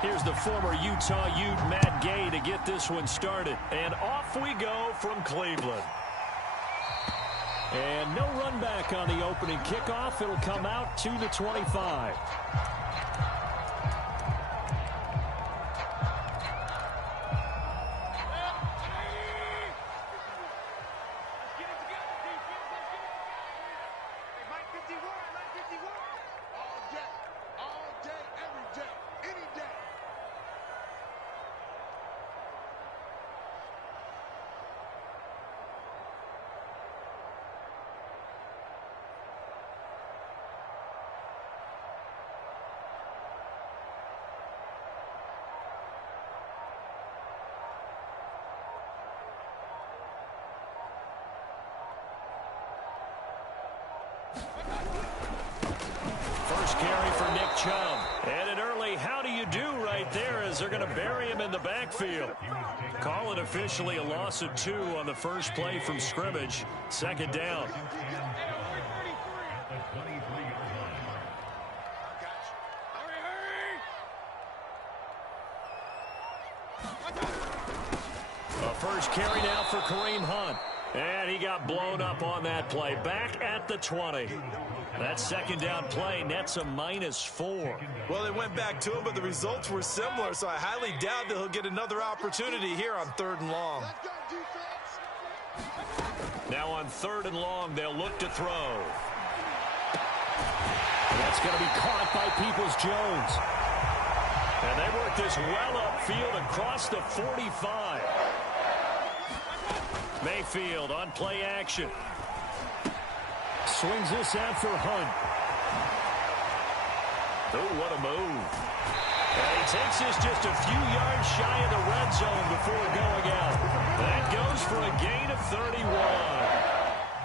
Here's the former Utah Ute, Matt Gay, to get this one started. And off we go from Cleveland. And no run back on the opening kickoff. It'll come out to the 25. First carry for Nick Chubb. And an early how do you do right there as they're going to bury him in the backfield. Call it officially a loss of 2 on the first play from scrimmage. Second down. A first carry now for Kareem Hunt. And he got blown up on that play. Back at the 20. That second down play nets a -4. Well, they went back to him, but the results were similar, so I highly doubt that he'll get another opportunity here on 3rd and long. Now on 3rd and long, they'll look to throw. That's going to be caught by Peoples-Jones. And they work this well upfield across the 45. Mayfield on play action. Swings this out for Hunt. Oh, what a move. And he takes this just a few yards shy of the red zone before going out. That goes for a gain of 31.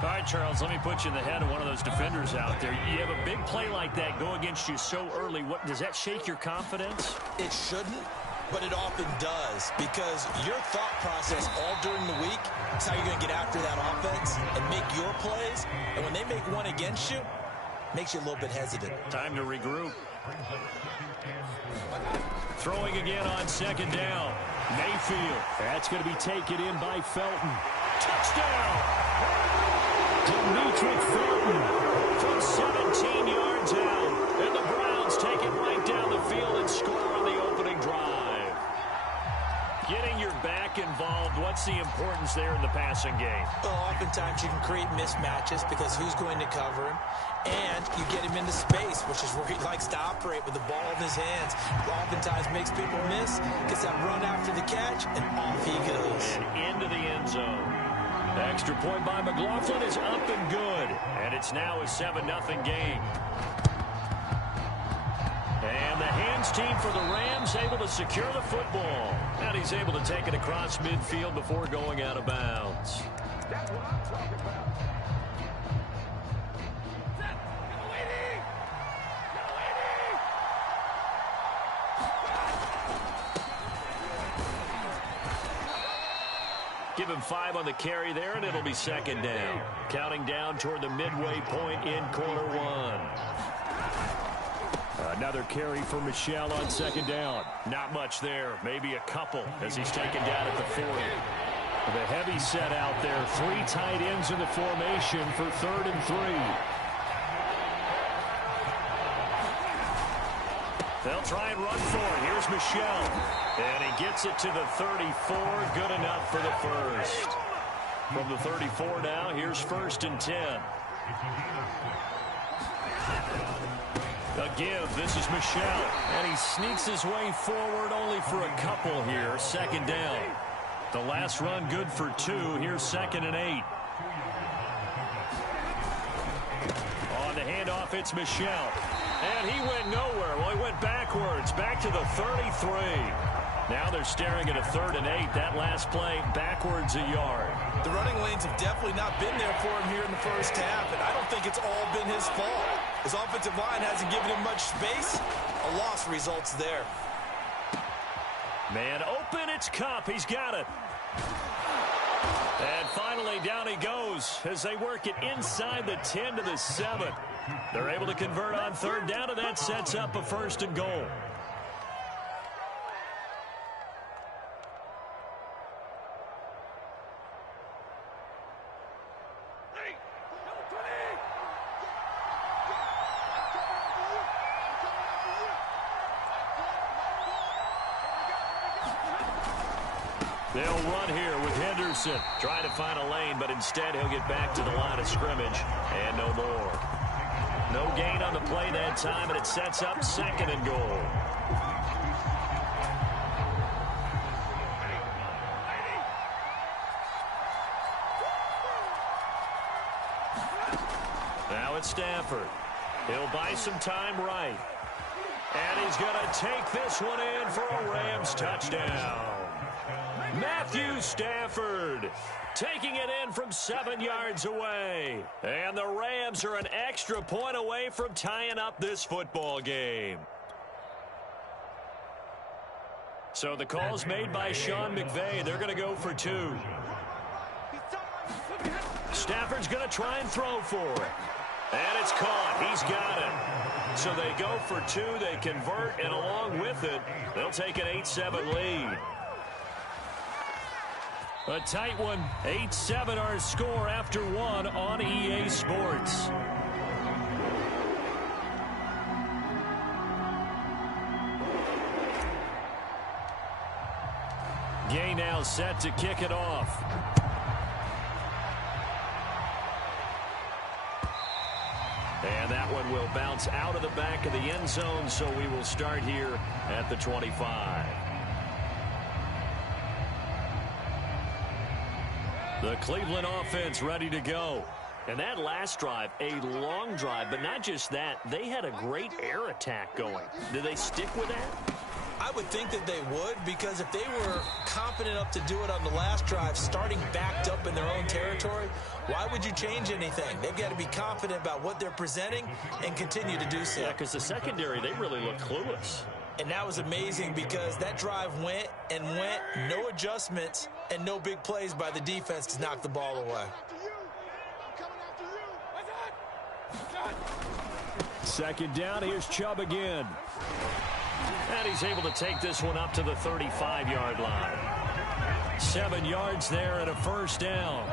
All right, Charles, let me put you in the head of one of those defenders out there. You have a big play like that go against you so early. What does that shake your confidence? It shouldn't, but it often does, because your thought process all during the week is how you're going to get after that offense and make your plays. And when they make one against you, it makes you a little bit hesitant. Time to regroup. Throwing again on 2nd down. Mayfield. That's going to be taken in by Felton. Touchdown! Demetric Felton from 17 yards out. And the Browns take it right down the field and score on the opening drive. Getting your back involved, what's the importance there in the passing game? Well, oftentimes you can create mismatches because who's going to cover him? And you get him into space, which is where he likes to operate with the ball in his hands. Oftentimes makes people miss, gets that run after the catch, and off he goes. And into the end zone. The extra point by McLaughlin is up and good. And it's now a 7-0 game. And the hands team for the Rams able to secure the football. And he's able to take it across midfield before going out of bounds. That's what I'm talking about. Give him 5 on the carry there, and it'll be 2nd down. Counting down toward the midway point in quarter 1. Another carry for Michel on 2nd down. Not much there, maybe a couple as he's taken down at the 40. The heavy set out there, 3 tight ends in the formation for 3rd and 3. They'll try and run for it. Here's Michel. And he gets it to the 34. Good enough for the first. From the 34 now, here's 1st and 10. A give. This is Michel. And he sneaks his way forward only for a couple here. 2nd down. The last run good for 2. Here's 2nd and 8. On the handoff, it's Michel. And he went nowhere. Well, he went backwards. Back to the 33. Now they're staring at a 3rd and 8. That last play, backwards a yard. The running lanes have definitely not been there for him here in the first half, and I don't think it's all been his fault. His offensive line hasn't given him much space. A loss results there. Man open, it's Kupp. He's got it. And finally, down he goes as they work it inside the 10 to the 7. They're able to convert on 3rd down, and that sets up a 1st and goal. They'll run here with Henderson. Trying to find a lane, but instead he'll get back to the line of scrimmage. And no more. No gain on the play that time, and it sets up 2nd and goal. Now it's Stafford. He'll buy some time right. And he's going to take this one in for a Rams touchdown. Matthew Stafford taking it in from 7 yards away. And the Rams are an extra point away from tying up this football game. So the call's made by Sean McVay. They're going to go for 2. Stafford's going to try and throw for it. And it's caught. He's got it. So they go for 2. They convert, and along with it, they'll take an 8-7 lead. A tight one. 8-7 our score after 1 on EA Sports. Gay now set to kick it off. And that one will bounce out of the back of the end zone, so we will start here at the 25. The Cleveland offense ready to go. And that last drive, a long drive, but not just that, they had a great air attack going. Do they stick with that? I would think that they would, because if they were confident enough to do it on the last drive, starting backed up in their own territory, why would you change anything? They've got to be confident about what they're presenting and continue to do so. Yeah, because the secondary, they really look clueless. And that was amazing because that drive went and went, no adjustments, and no big plays by the defense to knock the ball away. 2nd down, here's Chubb again. And he's able to take this one up to the 35-yard line. 7 yards there and a 1st down.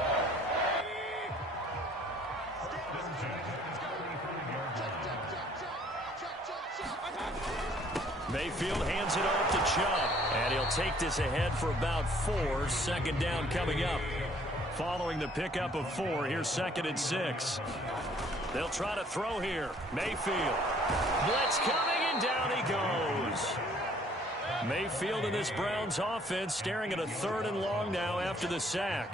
Mayfield hands it off to Chubb. And he'll take this ahead for about 4. 2nd down coming up. Following the pickup of 4, here's 2nd and 6. They'll try to throw here. Mayfield. Blitz coming, and down he goes. Mayfield in this Browns offense staring at a 3rd and long now after the sack.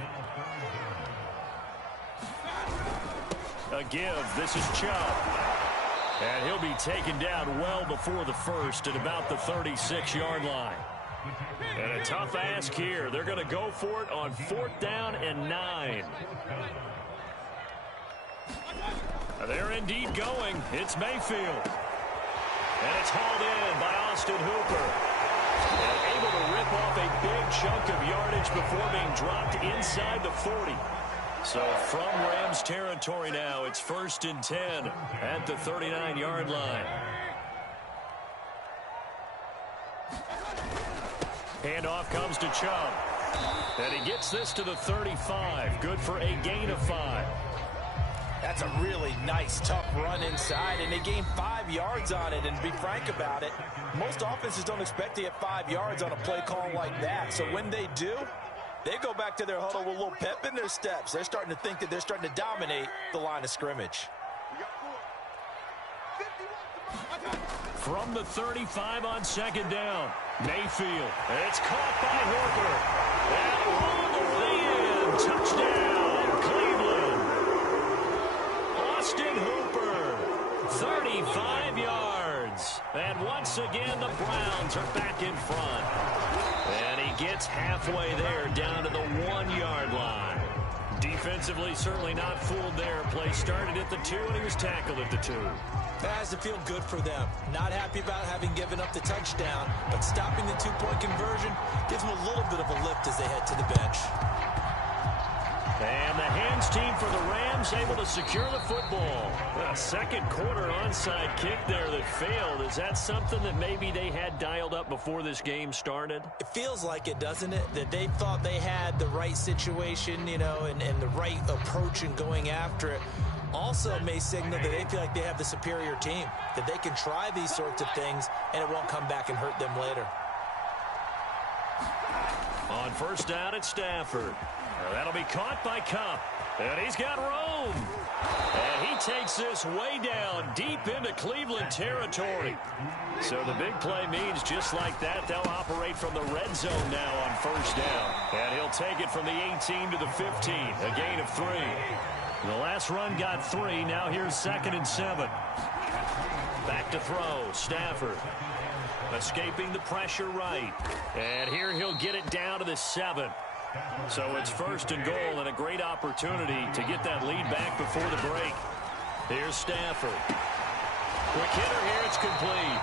A give. This is Chubb. And he'll be taken down well before the 1st at about the 36-yard line. And a tough ask here. They're going to go for it on 4th down and 9. They're indeed going. It's Mayfield. And it's hauled in by Austin Hooper. And able to rip off a big chunk of yardage before being dropped inside the 40. So from Rams territory now, it's 1st and 10 at the 39-yard line. Handoff comes to Chubb. And he gets this to the 35. Good for a gain of 5. That's a really nice, tough run inside, and they gained 5 yards on it. And to be frank about it, most offenses don't expect to get 5 yards on a play call like that. So when they do, they go back to their huddle with a little pep in their steps. They're starting to think that they're starting to dominate the line of scrimmage. From the 35 on 2nd down, Mayfield. It's caught by Hooper. And all the way in. Touchdown, Cleveland. Austin Hooper, 35 yards. And once again, the Browns are back in front. And he gets halfway there, down to the 1-yard line. Defensively, certainly not fooled there. Play started at the 2, and he was tackled at the 2. That has to feel good for them. Not happy about having given up the touchdown, but stopping the 2-point conversion gives them a little bit of a lift as they head to the bench. And the hands team for the Rams able to secure the football. A 2nd quarter onside kick there that failed. Is that something that maybe they had dialed up before this game started? It feels like it, doesn't it? That they thought they had the right situation, you know, and the right approach in going after it. Also may signal that they feel like they have the superior team, that they can try these sorts of things and it won't come back and hurt them later. On first down, it's Stafford. That'll be caught by Kupp. And he's got room. And he takes this way down, deep into Cleveland territory. So the big play means just like that, they'll operate from the red zone now on first down. And he'll take it from the 18 to the 15, a gain of 3. The last run got 3. Now here's 2nd and 7. Back to throw. Stafford escaping the pressure right. And here he'll get it down to the 7. So it's 1st and goal and a great opportunity to get that lead back before the break. Here's Stafford. Quick hitter here. It's complete.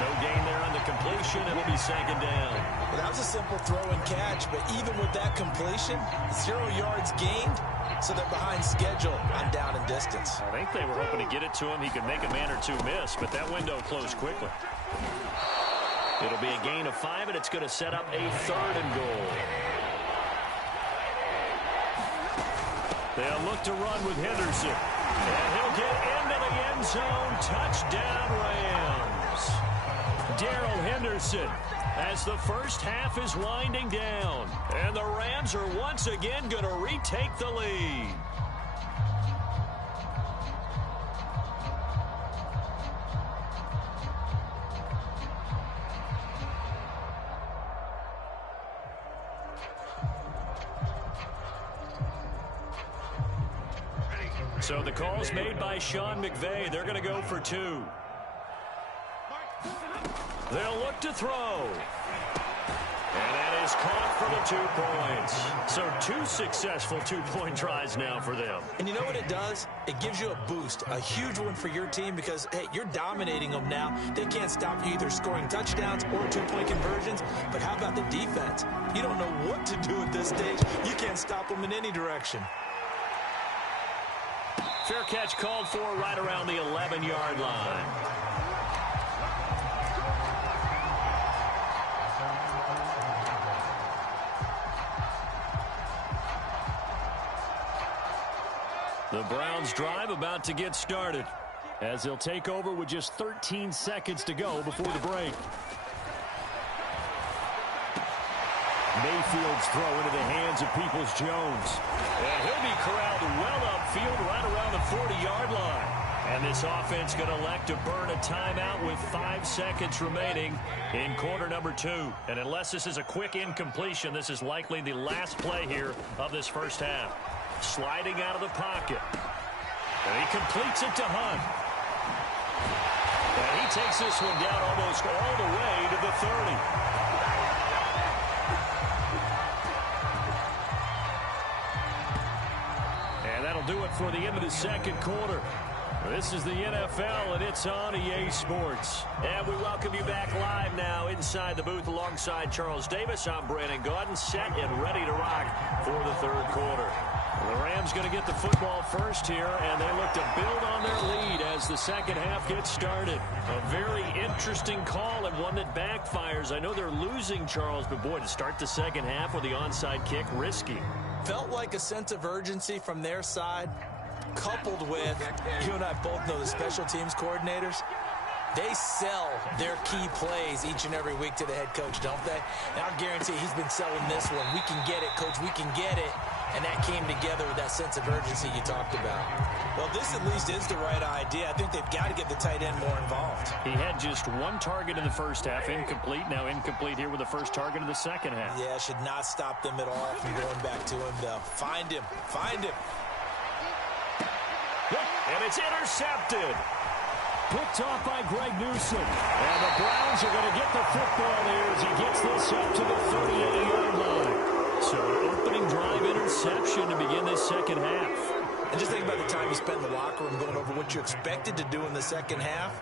No gain there on the completion. It'll be 2nd down. Well, that was a simple throw and catch, but even with that completion, 0 yards gained, so they're behind schedule on down and distance. I think they were hoping to get it to him. He could make a man or two miss, but that window closed quickly. It'll be a gain of 5, and it's going to set up a 3rd and goal. They'll look to run with Henderson. And he'll get into the end zone. Touchdown, Rams. Darrell Henderson as the first half is winding down. And the Rams are once again going to retake the lead. So the call's made by Sean McVay. They're going to go for 2. They'll look to throw. And that is caught for the 2 points. So 2 successful 2-point tries now for them. And you know what it does? It gives you a boost, a huge one for your team because, hey, you're dominating them now. They can't stop you either scoring touchdowns or 2-point conversions. But how about the defense? You don't know what to do at this stage. You can't stop them in any direction. Fair catch called for right around the 11-yard line. The Browns drive about to get started as they'll take over with just 13 seconds to go before the break. Mayfield's throw into the hands of Peoples-Jones. And he'll be corralled well upfield right around the 40-yard line. And this offense going to elect to burn a timeout with 5 seconds remaining in quarter number 2. And unless this is a quick incompletion, this is likely the last play here of this first half. Sliding out of the pocket. And he completes it to Hunt. And he takes this one down almost all the way to the 30. Do it for the end of the second quarter. This is the NFL, and it's on EA Sports. And we welcome you back live now inside the booth alongside Charles Davis. I'm Brandon Gaudin, set and ready to rock for the 3rd quarter. Well, the Rams going to get the football first here, and they look to build on their lead as the second half gets started. A very interesting call and one that backfires. I know they're losing, Charles, but boy, to start the second half with the onside kick, risky. Felt like a sense of urgency from their side, coupled with, you and I both know the special teams coordinators, they sell their key plays each and every week to the head coach, don't they? And I guarantee he's been selling this one. We can get it, coach, we can get it. And that came together with that sense of urgency you talked about. Well, this at least is the right idea. I think they've got to get the tight end more involved. He had just 1 target in the first half, incomplete. Now incomplete here with the first target of the second half. Yeah, should not stop them at all from going back to him, though. Find him. Find him. And it's intercepted. Picked off by Greg Newsom. And the Browns are going to get the football here as he gets this up to the 38-yard line. So an opening drive interception to begin this second half. And just think about the time you spent in the locker room going over what you expected to do in the second half.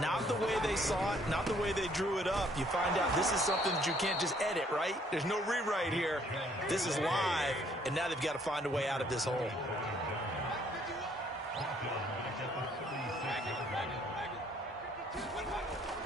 Not the way they saw it, not the way they drew it up. You find out this is something that you can't just edit, right? There's no rewrite here. This is live, and now they've got to find a way out of this hole.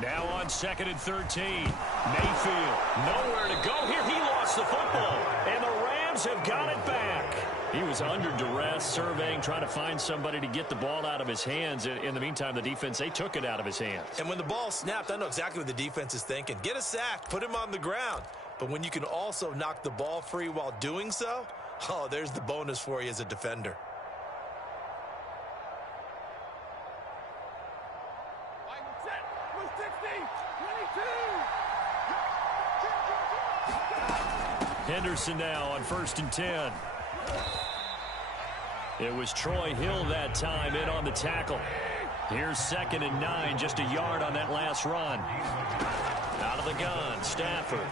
Now on 2nd and 13. Mayfield, nowhere to go here. He lost the football, and the Rams have got it back. He was under duress, surveying, trying to find somebody to get the ball out of his hands. In the meantime, the defense, they took it out of his hands. And when the ball snapped, I know exactly what the defense is thinking. Get a sack, put him on the ground. But when you can also knock the ball free while doing so, oh, there's the bonus for you as a defender. Henderson now on 1st and 10. It was Troy Hill that time in on the tackle. Here's 2nd and 9, just a yard on that last run. Out of the gun, Stafford.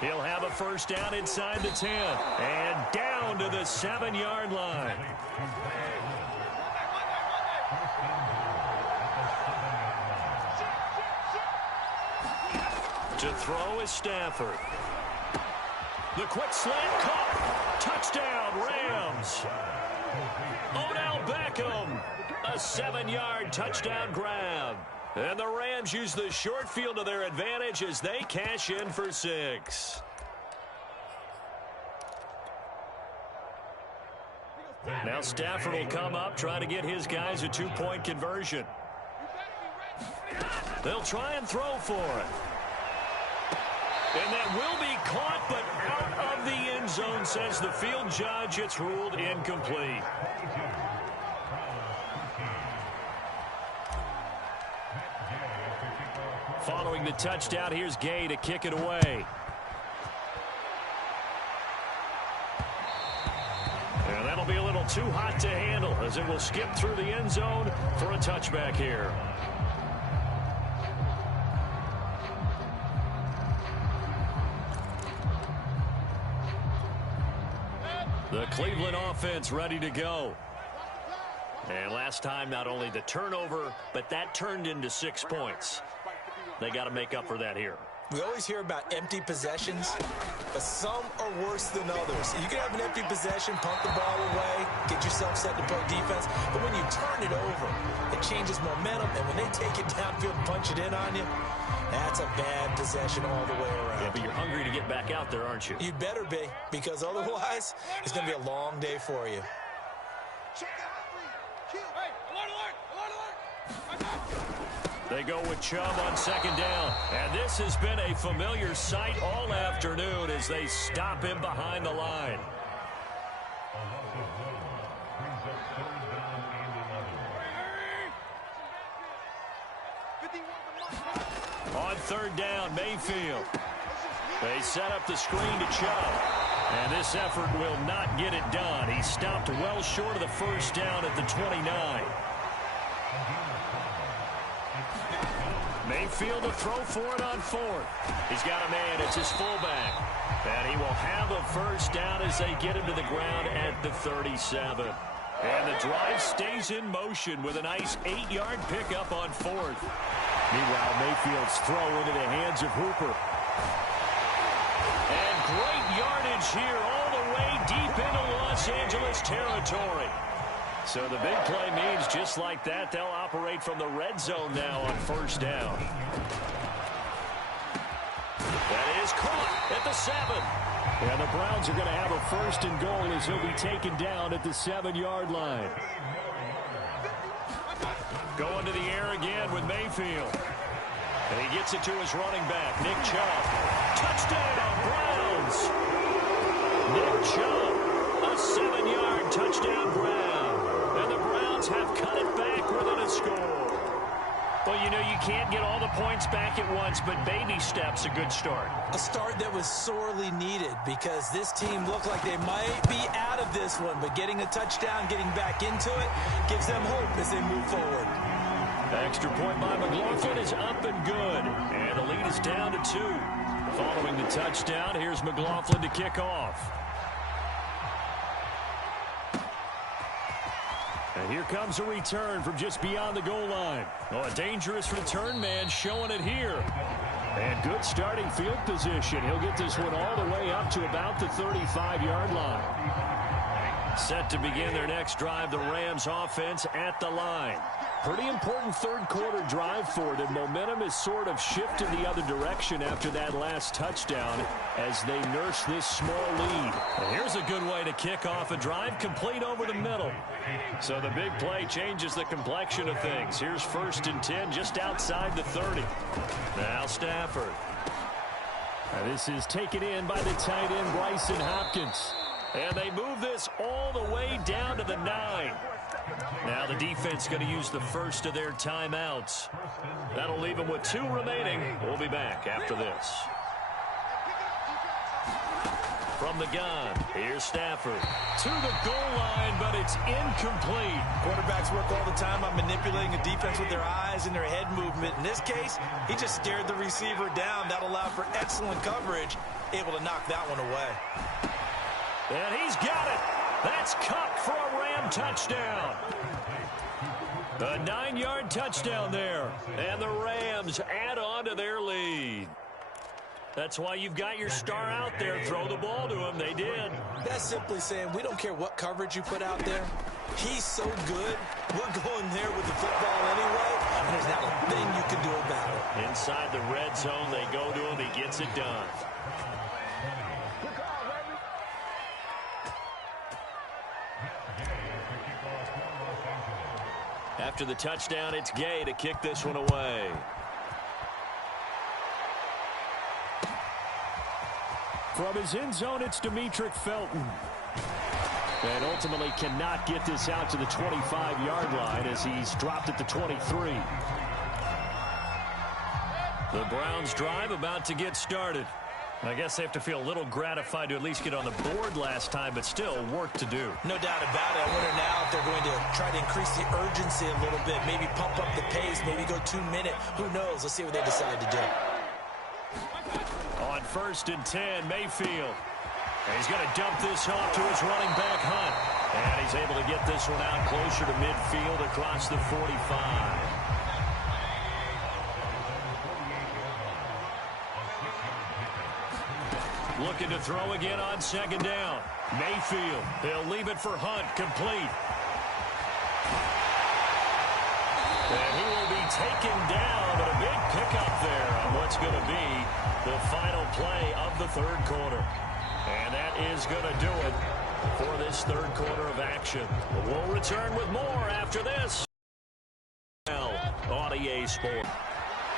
He'll have a first down inside the 10. And down to the 7-yard line. To throw is Stafford. The quick slant caught. Touchdown, Rams. Odell Beckham. A 7-yard touchdown grab. And the Rams use the short field to their advantage as they cash in for 6. Now Stafford will come up, try to get his guys a 2-point conversion. They'll try and throw for it. And that will be caught, but out of the end zone, says the field judge. It's ruled incomplete. Following the touchdown, here's Gay to kick it away. And that'll be a little too hot to handle as it will skip through the end zone for a touchback here. The Cleveland offense ready to go. And last time, not only the turnover, but that turned into 6 points. They got to make up for that here. We always hear about empty possessions, but some are worse than others. You can have an empty possession, punt the ball away, get yourself set to play defense, but when you turn it over, it changes momentum, and when they take it downfield and punch it in on you, that's a bad possession all the way around. Yeah, but you're hungry to get back out there, aren't you? You'd better be, because otherwise, it's going to be a long day for you. They go with Chubb on 2nd down. And this has been a familiar sight all afternoon as they stop him behind the line. On 3rd down, Mayfield. They set up the screen to Chubb. And this effort will not get it done. He stopped well short of the first down at the 29. Mayfield to throw for it on 4th. He's got a man. It's his fullback. And he will have a first down as they get him to the ground at the 37. And the drive stays in motion with a nice 8-yard pickup on 4th. Meanwhile, Mayfield's throw into the hands of Hooper. And great yardage here all the way deep into Los Angeles territory. So the big play means just like that, they'll operate from the red zone now on 1st down. That is caught at the 7. And the Browns are going to have a 1st and goal as he'll be taken down at the 7-yard line. Going to the air again with Mayfield. And he gets it to his running back, Nick Chubb. Touchdown, Browns! Nick Chubb, a 7-yard touchdown grab. And the Browns have cut it back within a score. Well, you know, you can't get all the points back at once, but baby steps a good start. A start that was sorely needed because this team looked like they might be out of this one, but getting a touchdown, getting back into it, gives them hope as they move forward. The extra point by McLaughlin is up and good, and the lead is down to 2. Following the touchdown, here's McLaughlin to kick off. And here comes a return from just beyond the goal line. Oh, a dangerous return man showing it here. And good starting field position. He'll get this one all the way up to about the 35-yard line. Set to begin their next drive, the Rams offense at the line. Pretty important third-quarter drive for them. Momentum is sort of shifted the other direction after that last touchdown as they nurse this small lead. And here's a good way to kick off a drive, complete over the middle. So the big play changes the complexion of things. Here's 1st and 10 just outside the 30. Now Stafford. This is taken in by the tight end, Bryson Hopkins. And they move this all the way down to the 9. Now the defense going to use the first of their timeouts. That'll leave them with 2 remaining. We'll be back after this. From the gun, here's Stafford. To the goal line, but it's incomplete. Quarterbacks work all the time on manipulating a defense with their eyes and their head movement. In this case, he just stared the receiver down. That allowed for excellent coverage, able to knock that one away. And he's got it. That's caught for a Ram touchdown. A 9-yard touchdown there. And the Rams add on to their lead. That's why you've got your star out there. Throw the ball to him. They did. That's simply saying we don't care what coverage you put out there. He's so good. We're going there with the football anyway, and there's not a thing you can do about it. Inside the red zone, they go to him. He gets it done. After the touchdown, it's Gay to kick this one away. From his end zone, it's Demetric Felton. And ultimately cannot get this out to the 25-yard line as he's dropped at the 23. The Browns drive about to get started. I guess they have to feel a little gratified to at least get on the board last time, but still work to do. No doubt about it. I wonder now if they're going to try to increase the urgency a little bit, maybe pump up the pace, maybe go 2-minute. Who knows? Let's see what they decide to do. On 1st and 10, Mayfield. And he's going to dump this off to his running back, Hunt. And he's able to get this one out closer to midfield across the 45. Looking to throw again on 2nd down. Mayfield, he'll leave it for Hunt, complete. And he will be taken down, but a big pickup there on what's going to be the final play of the 3rd quarter. And that is going to do it for this 3rd quarter of action. We'll return with more after this. On EA Sport.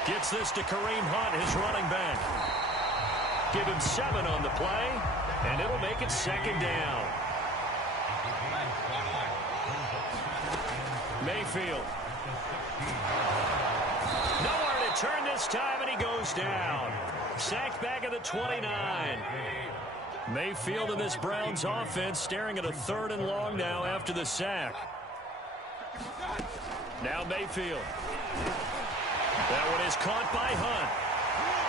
Gets this to Kareem Hunt, his running back. Give him 7 on the play, and it'll make it 2nd down. Mayfield. Nowhere to turn this time, and he goes down. Sacked back at the 29. Mayfield and this Browns offense staring at a 3rd and long now after the sack. Now Mayfield. That one is caught by Hunt.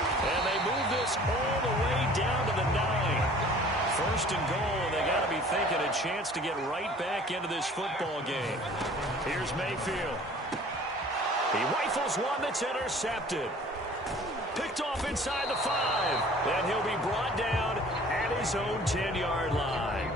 And they move this all the way down to the 9. 1st and goal, and they got to be thinking a chance to get right back into this football game. Here's Mayfield. He rifles one that's intercepted. Picked off inside the 5. And he'll be brought down at his own 10-yard line.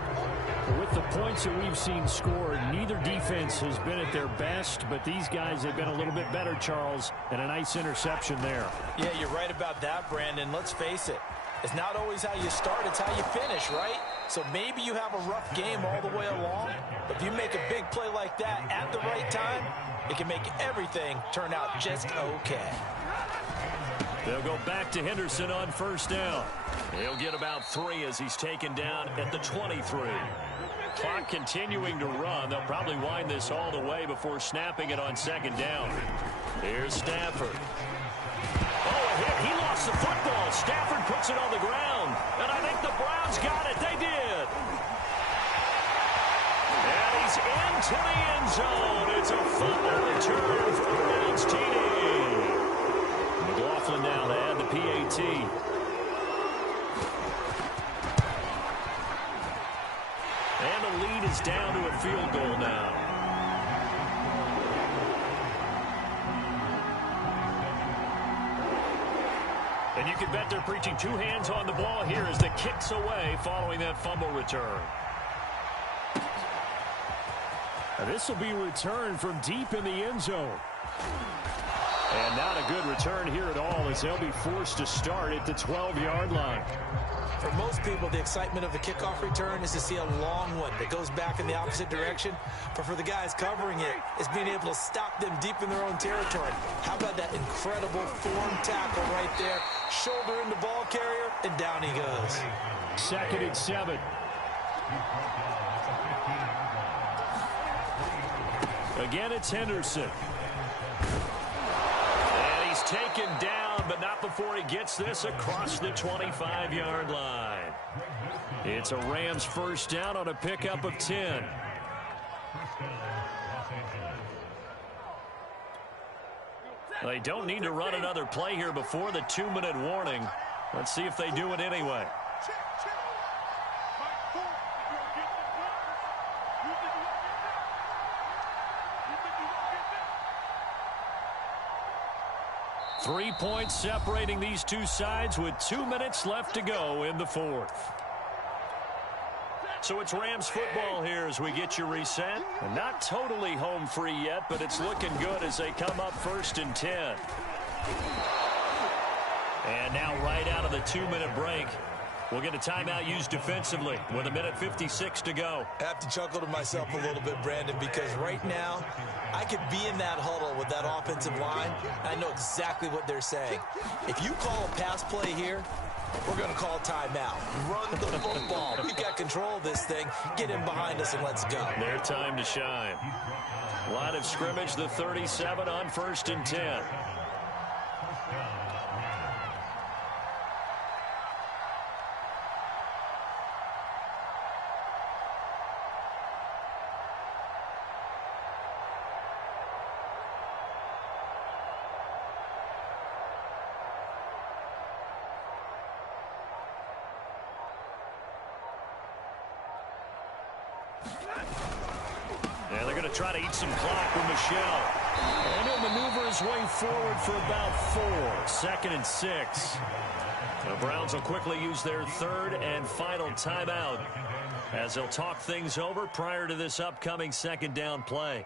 With the points that we've seen scored, neither defense has been at their best, but these guys have been a little bit better, Charles, and a nice interception there. Yeah, you're right about that, Brandon. Let's face it. It's not always how you start, it's how you finish, right? So maybe you have a rough game all the way along, but if you make a big play like that at the right time, it can make everything turn out just okay. They'll go back to Henderson on 1st down. He'll get about 3 as he's taken down at the 23. Clock continuing to run. They'll probably wind this all the way before snapping it on 2nd down. Here's Stafford. Oh, a hit. He lost the football. Stafford puts it on the ground. And I think the Browns got it. They did. And he's into the end zone. It's a fumble return for the Browns TD. McLaughlin now to add the PAT. And the lead is down to a field goal now. And you can bet they're preaching 2 hands on the ball here as the kick's away following that fumble return. This will be returned from deep in the end zone. And not a good return here at all, as they'll be forced to start at the 12-yard line. For most people, the excitement of the kickoff return is to see a long one that goes back in the opposite direction. But for the guys covering it, it's being able to stop them deep in their own territory. How about that incredible form tackle right there? Shoulder into ball carrier, and down he goes. 2nd and 7. Again, it's Henderson. And he's taken down, but not before he gets this across the 25-yard line. It's a Rams first down on a pickup of 10. They don't need to run another play here before the 2-minute warning. Let's see if they do it anyway. Three points separating these two sides with 2 minutes left to go in the fourth. So it's Rams football here as we get you reset. And not totally home free yet, but it's looking good as they come up 1st and 10. And now right out of the 2-minute break, we'll get a timeout used defensively with 1:56 to go. I have to chuckle to myself a little bit, Brandon, because right now I could be in that huddle with that offensive line, and I know exactly what they're saying. If you call a pass play here, we're going to call timeout. Run the football. We've got control of this thing. Get in behind us and let's go. Their time to shine. Line of scrimmage, the 37 on 1st and 10. And they're going to try to eat some clock with Michelle. And he'll maneuver his way forward for about 4. 2nd and 6. The Browns will quickly use their 3rd and final timeout as they'll talk things over prior to this upcoming 2nd down play.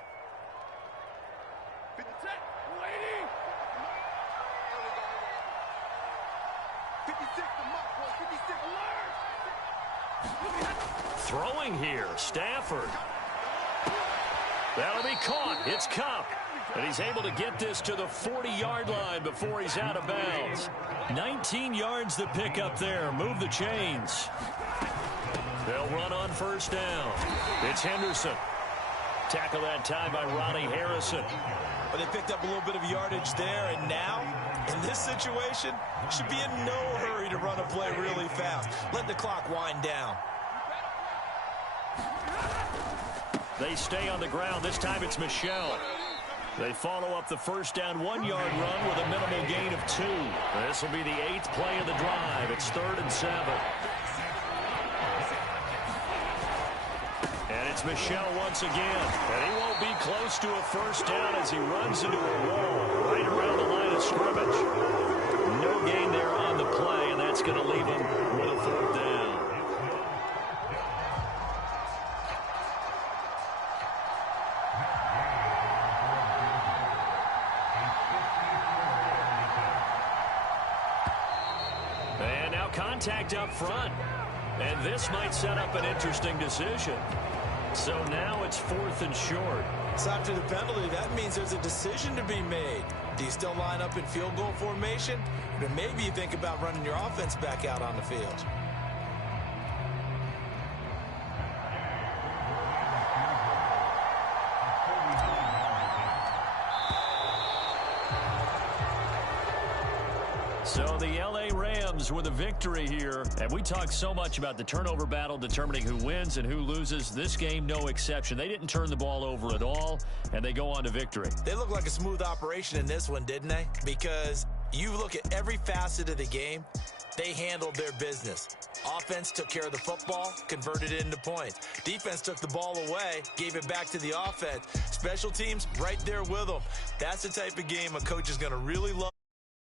Throwing here, Stafford. That'll be caught. It's Kupp. And he's able to get this to the 40-yard line before he's out of bounds. 19 yards the pick up there. Move the chains. They'll run on 1st down. It's Henderson. Tackle that time by Ronnie Harrison. But they picked up a little bit of yardage there, and now, in this situation, should be in no hurry to run a play really fast. Let the clock wind down. They stay on the ground. This time it's Michelle. They follow up the 1st down 1-yard run with a minimal gain of 2. This will be the 8th play of the drive. It's 3rd and 7. And it's Michelle once again. And he won't be close to a 1st down as he runs into a wall right around the line of scrimmage. No gain there on the play, and that's going to leave him with a 4th down. Contact up front, and this might set up an interesting decision. So now it's 4th and short. So after the penalty, that means there's a decision to be made. Do you still line up in field goal formation? Or maybe you think about running your offense back out on the field. So the L.A. Rams with a victory here. And we talk so much about the turnover battle determining who wins and who loses. This game, no exception. They didn't turn the ball over at all, and they go on to victory. They look like a smooth operation in this one, didn't they? Because you look at every facet of the game, they handled their business. Offense took care of the football, converted it into points. Defense took the ball away, gave it back to the offense. Special teams right there with them. That's the type of game a coach is going to really love.